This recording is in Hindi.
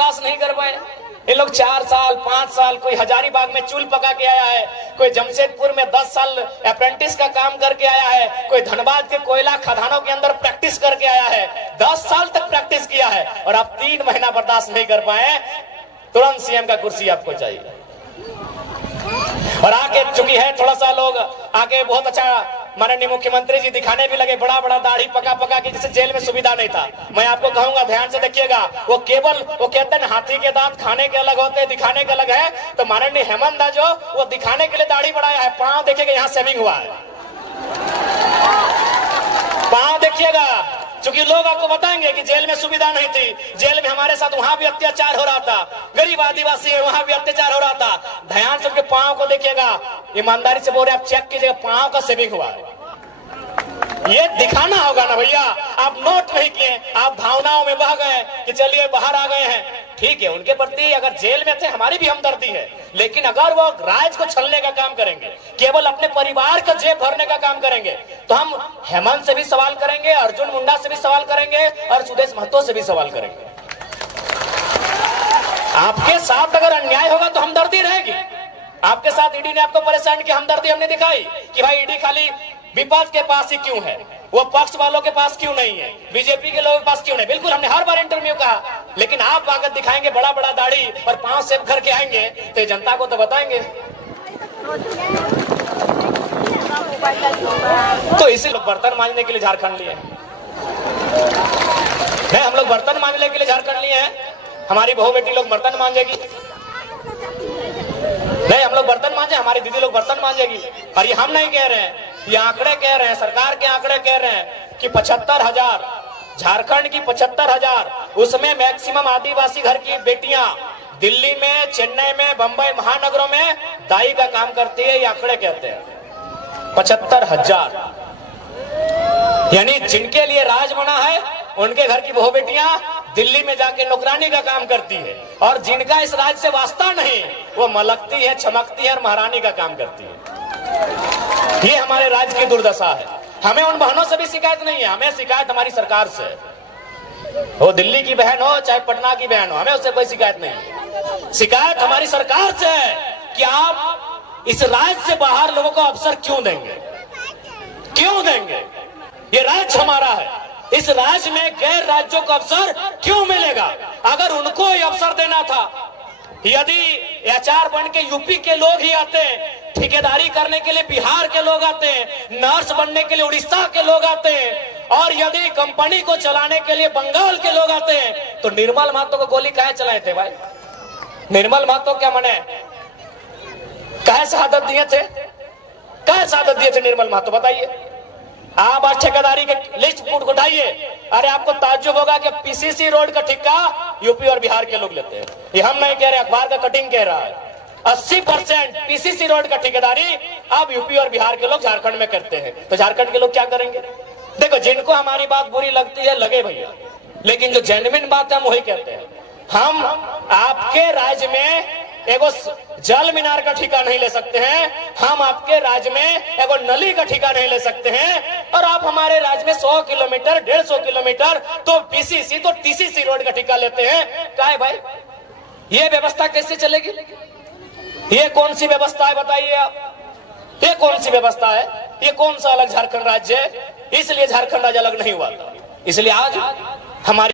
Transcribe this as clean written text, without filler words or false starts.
बर्दाश्त नहीं कर पाए। ये लोग 4 साल 5 साल, कोई हजारीबाग में चूल पका के आया है, कोई जमशेदपुर में 10 साल अप्रेंटिस का काम करके आया है, कोई धनबाद के कोयला खदानों के अंदर प्रैक्टिस करके आया है, 10 साल तक प्रैक्टिस किया है, और आप 3 महीना बर्दाश्त नहीं कर पाए। तुरंत सीएम का कुर्सी आपको चाहिए। और आके चुकी है थोड़ा सा लोग आगे बहुत अच्छा माननीय मुख्यमंत्री जी दिखाने भी लगे, बड़ा बड़ा दाढ़ी पका पका के, जिसे जेल में सुविधा नहीं था। मैं आपको कहूंगा ध्यान से देखिएगा, वो केवल वो कहते हैं हाथी के दांत खाने के अलग होते हैं, दिखाने के अलग है। तो माननीय हेमंत दा जो वो दिखाने के लिए दाढ़ी बढ़ाया है, पांव देखिएगा यहाँ सेविंग हुआ है, पांव देखिएगा। क्योंकि लोग आपको बताएंगे कि जेल में सुविधा नहीं थी, जेल में हमारे साथ वहां भी अत्याचार हो रहा था, गरीब आदिवासी है वहां भी अत्याचार हो रहा था। ध्यान से उनके पांव को देखिएगा, ईमानदारी से बोल रहे आप चेक कीजिएगा, पांव का सेविंग हुआ है। ये दिखाना होगा ना भैया, आप नोट नहीं किए, आप भावनाओं में बह गए कि चलिए बाहर आ गए हैं। ठीक है, उनके प्रति अगर जेल में थे हमारी भी हमदर्दी है, लेकिन अगर वो राज को छलने का काम करेंगे, केवल अपने परिवार का जेब भरने का काम करेंगे, तो हम हेमंत से भी सवाल करेंगे, अर्जुन मुंडा से भी सवाल करेंगे, और सुदेश महतो से भी सवाल करेंगे। आपके साथ अगर अन्याय होगा तो हमदर्दी रहेगी। आपके साथ ईडी ने आपको परेशान किया, हमदर्दी हमने दिखाई कि भाई ईडी खाली विपक्ष के पास ही क्यों है, वो पक्ष वालों के पास क्यों नहीं है, बीजेपी के लोगों के पास क्यों नहीं। बिल्कुल हमने हर बार इंटरव्यू कहा, लेकिन आप आकर दिखाएंगे बड़ा बड़ा दाढ़ी और पांव सेव करके आएंगे तो जनता को तो बताएंगे। तो इसी लोग बर्तन मांजने के लिए झारखंड लिए नहीं, हम लोग बर्तन मांजने के लिए झारखंड लिए हैं। हमारी बहू बेटी लोग बर्तन मांजेगी नहीं, हम लोग बर्तन मांजे, हमारी दीदी लोग बर्तन मांजेगी। और ये हम नहीं कह रहे हैं, ये आंकड़े कह रहे हैं, सरकार के आंकड़े कह रहे हैं कि 75,000 झारखंड की 75,000, उसमें मैक्सिमम आदिवासी घर की बेटियां दिल्ली में, चेन्नई में, बंबई महानगरों में दाई का काम करती है। ये आंकड़े कहते हैं 75,000, यानी जिनके लिए राज बना है उनके घर की बहू बेटियां दिल्ली में जाके नौकरानी का काम करती है, और जिनका इस राज से वास्ता नहीं वो मलकती है, चमकती है और महारानी का काम करती है। ये हमारे राज्य की दुर्दशा है। हमें उन बहनों से भी शिकायत नहीं है, हमें शिकायत हमारी सरकार से। वो दिल्ली की बहन हो चाहे पटना की बहन हो, हमें उससे कोई शिकायत नहीं। शिकायत हमारी सरकार से है कि आप इस राज्य से बाहर लोगों को अवसर क्यों देंगे, क्यों देंगे। ये राज्य हमारा है, इस राज्य में गैर राज्यों को अवसर क्यों मिलेगा। अगर उनको ही अवसर देना था, यदि एचआर बन के यूपी के लोग ही आते, ठेकेदारी करने के लिए बिहार के लोग आते, नर्स बनने के लिए उड़ीसा के लोग आते, और यदि कंपनी को चलाने के लिए बंगाल के लोग आते, तो निर्मल महतो को गोली काहे चलाए थे भाई। निर्मल महतो क्या मने काहे शहादत दिए थे, काहे शहादत दिए थे निर्मल महतो, बताइए। आप आज ठेकेदारी के लिस्ट उठाइए, अरे आपको ताज्जुब होगा कि पीसीसी रोड का ठेका यूपी और बिहार के लोग लेते हैं। ये हम नहीं कह रहे, अखबार का कटिंग कह रहा है। 80% पीसीसी रोड का ठेकेदारी अब यूपी और बिहार के लोग झारखंड में करते हैं। तो झारखंड के लोग क्या करेंगे। देखो, जिनको हमारी बात बुरी लगती है लगे भैया, लेकिन जो जेन्युइन बात है हम वही कहते हैं। हम आपके राज्य में एगो जल मीनार का ठेका नहीं ले सकते हैं, हम आपके राज्य में एगो नली का ठेका नहीं ले सकते हैं, और आप हमारे राज्य में 100 किलोमीटर 150 किलोमीटर तो पीसीसी तो टीसीसी रोड का ठेका लेते हैं। क्या है भाई, ये व्यवस्था कैसे चलेगी। ये कौन सी व्यवस्था है बताइए आप, ये कौन सी व्यवस्था है, ये कौन सा अलग झारखंड राज्य है। इसलिए झारखंड राज्य अलग नहीं हुआ था, इसलिए आज हमारी